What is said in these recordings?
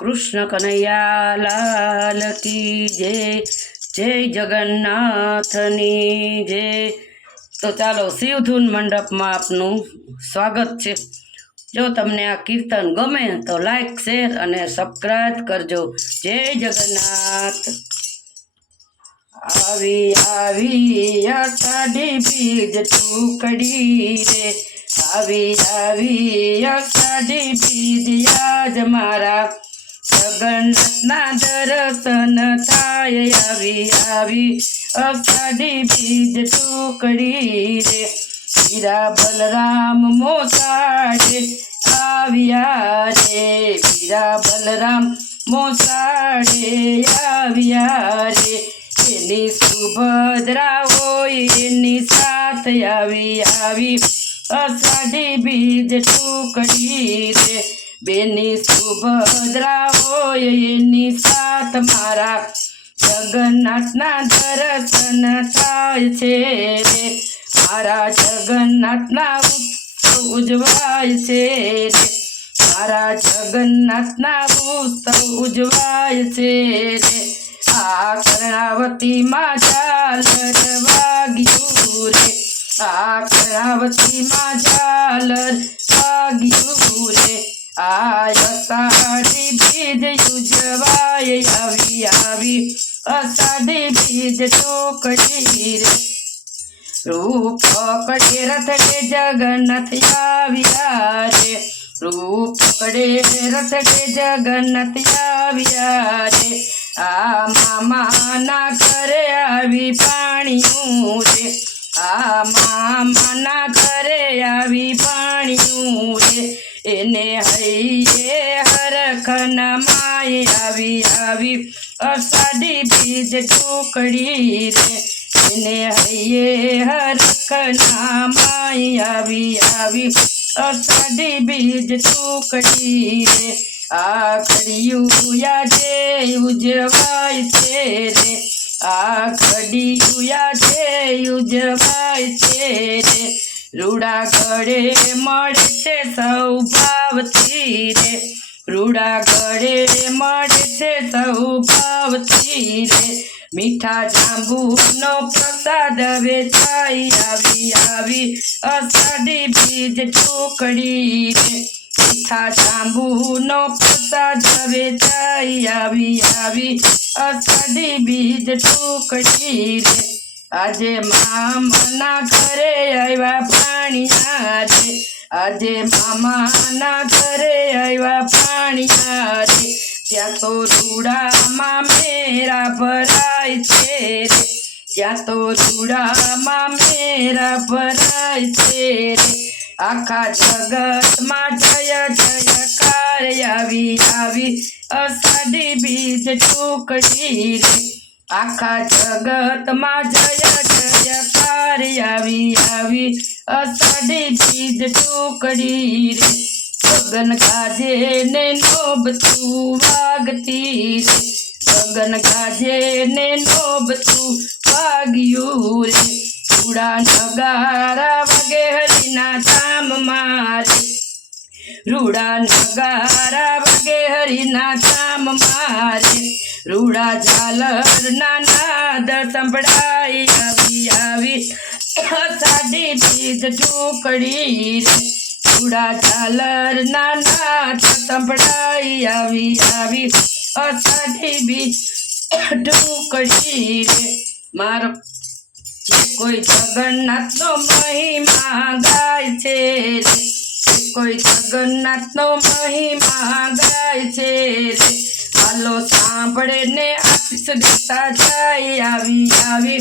कृष्ण कन्हैया लाल की जय। जय जगन्नाथनी जय। तो चालो शिवधून मंडप में आपनु स्वागत है। जो तमने आ कीर्तन गमे तो लाइक शेर और सब्सक्राइब करजो। जय जगन्नाथ। आवी आवी अषाढ़ी बीज टुकड़ी रे, आवी आवी अषाढ़ी बीज आज मारा जगन्नाथना दर्शन थाय। आवी आवी अषाढ़ी बीज टुकड़ी रे, वीरा बलराम मोसाड़े आविया रे, वीरा बलराम मोसाड़े आविया रे। एनी सुभद्रा होय एनी साथ आवी आवी अषाढ़ी बीज टुकड़ी रे, बेनी सुभद्रा होय एनी साथ मारा जगन्नाथना दर्शन थाय छे रे। मारा जगन्नाथना उत्सव उजवाय छे रे, मारा जगन्नाथना उत्सव उजवाय छे रे। आ कर्णावती मां झालर वाग्यू रे, आ कर्णावती मां झालर वाग्यू रे। आय अषाढ़ी बीज उजवाय आवी आवी अषाढ़ी बीज टुकड़ी रे। रूप पकड़े रथ के जगन्नाथ आविया रे, रूप पकड़े रथ के जगन्नाथ आविया रे। आ मामा ना करे आवी पाणियों रे, आ मामा ना करे आवी पाणियों रे। एने हइये हरखना माय आवी आवी अषाढ़ी बीज टुकड़ी रे, एने हइये हरखना माय आवी आवी अषाढ़ी बीज टुकड़ी रे। आखड़िया जे उजवाय छे रे, आखड़िया जे उजवाय छे रे। रूड़ा गड़े मळे छे सौभावती रे, रूड़ा गड़े मळे छे सौभावती रे। मीठा जांबूनो प्रसाद वेचाई आवी आवी अषाढ़ी बीज टुकड़ी रे, मीठा जांबूनो प्रसाद वेचाई आवी आवी अषाढ़ी बीज टुकड़ी रे। आजे मामाना घरे आव्या पाणिया रे, आजे मामाना घरे आव्या पाणिया रे। त्या तो रूड़ामां मेरा भराय छे रे, त्या तो रूड़ामां मेरा भराय छे रे। आखा जगत में जय जयकार आवी आवी अषाढ़ी बीज टुकड़ी रे, आखा जगत में जय जयकार आवी आवी अषाढ़ी बीज टुकड़ी रे। गगन गाजे ने नोबतू वागती रे, गगन गाजे ने नोबतू वाग्यू रे। रूड़ा नगारा वगे हरिना धाम मारे, रूड़ा नगारा वगे हरिना धाम मारे। रूड़ा झालर नाद संभळाय आवी आवी अषाढ़ी बीज टुकड़ी रे, रूड़ा झालर नाद संभळाय आवी आवी अषाढ़ी बीज टुकड़ी रे। मारो कोई जगन्नाथ नो महिमा गाय छे रे, कोई जगन्नाथ नो महिमा गाय छे रे। वालो सांभळे ने आशीष देता जाय आवी आवी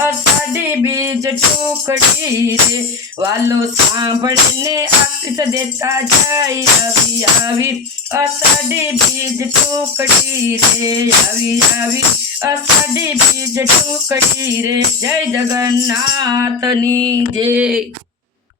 अषाढ़ी बीज टुकड़ी रे। वालो सांभळे ने आशीष देता जाय आवी आवी अषाढ़ी बीज टुकड़ी रे, आवी आवी अषाढ़ी बीज टुकड़ी रे। जय जगन्नाथनी जय।